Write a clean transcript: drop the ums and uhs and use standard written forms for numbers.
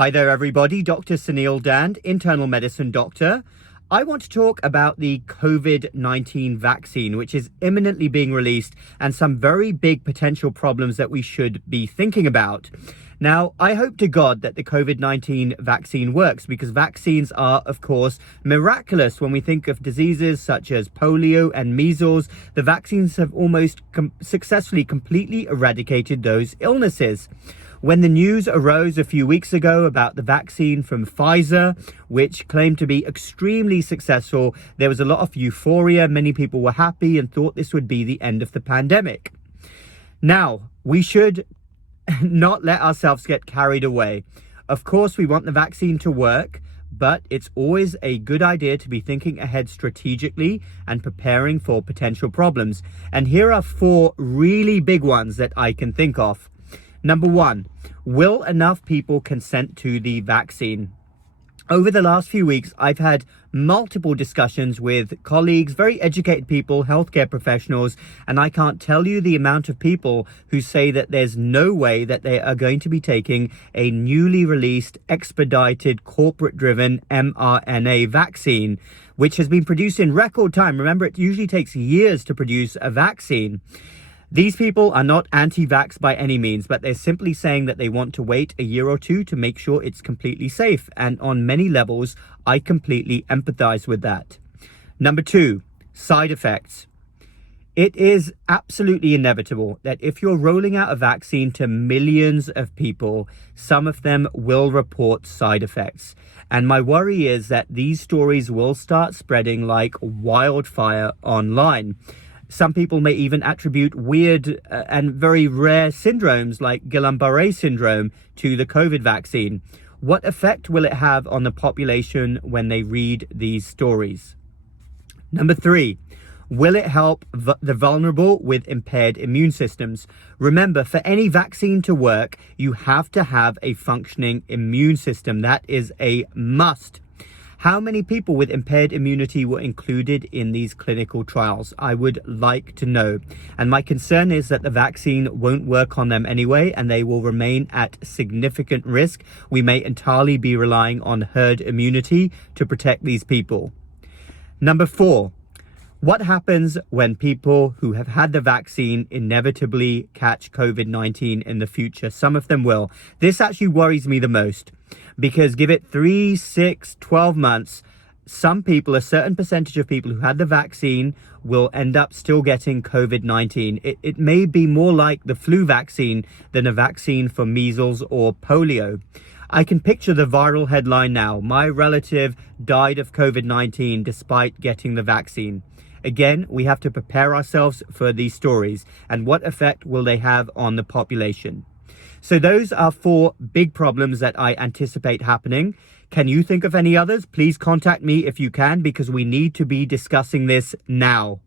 Hi there, everybody. Dr. Sunil Dand, internal medicine doctor. I want to talk about the COVID-19 vaccine, which is imminently being released, and some very big potential problems that we should be thinking about. Now, I hope to God that the COVID-19 vaccine works, because vaccines are, of course, miraculous. When we think of diseases such as polio and measles, the vaccines have almost successfully completely eradicated those illnesses. When the news arose a few weeks ago about the vaccine from Pfizer, which claimed to be extremely successful, there was a lot of euphoria. Many people were happy and thought this would be the end of the pandemic. Now, we should not let ourselves get carried away. Of course, we want the vaccine to work, but it's always a good idea to be thinking ahead strategically and preparing for potential problems. And here are 4 really big ones that I can think of. Number 1, will enough people consent to the vaccine? Over the last few weeks, I've had multiple discussions with colleagues, very educated people, healthcare professionals, and I can't tell you the amount of people who say that there's no way that they are going to be taking a newly released, expedited, corporate-driven mRNA vaccine, which has been produced in record time. Remember, it usually takes years to produce a vaccine. These people are not anti-vax by any means, but they're simply saying that they want to wait a year or two to make sure it's completely safe. And on many levels, I completely empathize with that. Number 2, side effects. It is absolutely inevitable that if you're rolling out a vaccine to millions of people, some of them will report side effects. And my worry is that these stories will start spreading like wildfire online. Some people may even attribute weird and very rare syndromes like Guillain-Barré syndrome to the COVID vaccine. What effect will it have on the population when they read these stories? Number 3, will it help the vulnerable with impaired immune systems? Remember, for any vaccine to work, you have to have a functioning immune system. That is a must. How many people with impaired immunity were included in these clinical trials? I would like to know. And my concern is that the vaccine won't work on them anyway, and they will remain at significant risk. We may entirely be relying on herd immunity to protect these people. Number 4, what happens when people who have had the vaccine inevitably catch COVID-19 in the future? Some of them will. This actually worries me the most, because give it 3, 6, 12 months, some people, a certain percentage of people who had the vaccine will end up still getting COVID-19. It may be more like the flu vaccine than a vaccine for measles or polio. I can picture the viral headline now: my relative died of COVID-19 despite getting the vaccine. Again, we have to prepare ourselves for these stories, and what effect will they have on the population? So those are 4 big problems that I anticipate happening. Can you think of any others? Please contact me if you can, because we need to be discussing this now.